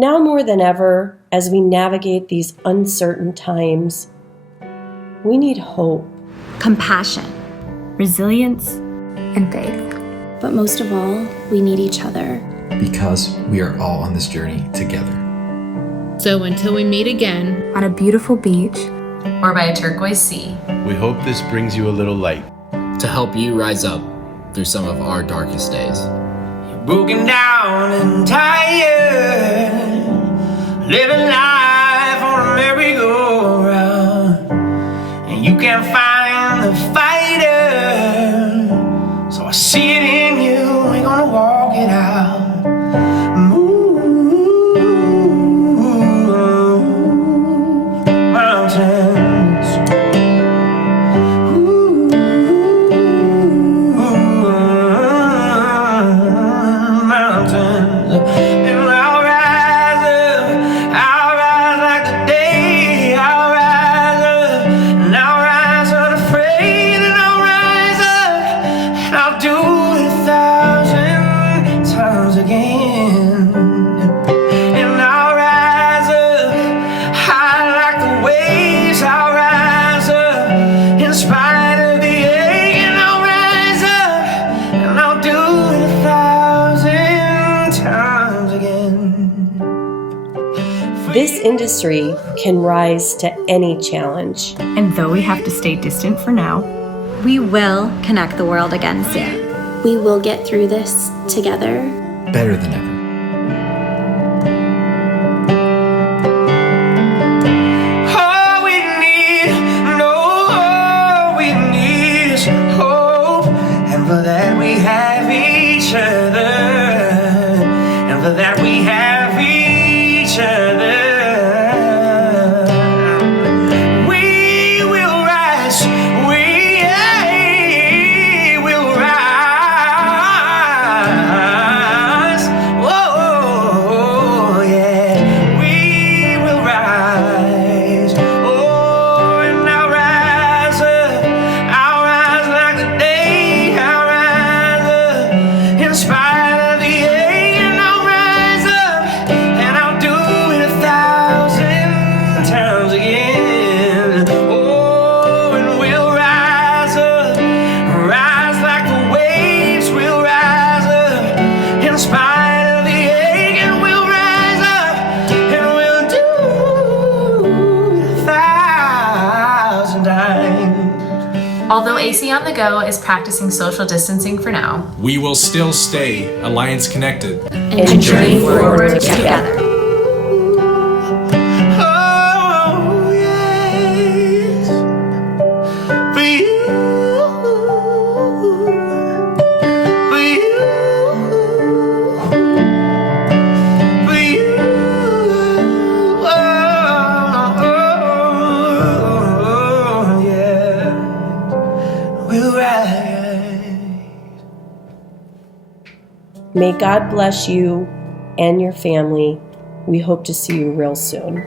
Now more than ever, as we navigate these uncertain times, we need hope, compassion, resilience, and faith. But most of all, we need each other. Because we are all on this journey together. So until we meet again on a beautiful beach or by a turquoise sea, we hope this brings you a little light to help you rise up through some of our darkest days. You're broken down and tired, living life on a merry-go-round, and you can't find the fighter. So I see it in you, we're gonna walk it out. This industry can rise to any challenge. And though we have to stay distant for now, we will connect the world again soon. We will get through this together. Better than ever. All we need is hope. And for that we have each other. And for that we have each other. Although AContheGo is practicing social distancing for now, we will still stay Alliance connected and journey forward together. Oh, yes. For you. For you. For you. Oh, yeah. We'll rise. May God bless you and your family. We hope to see you real soon.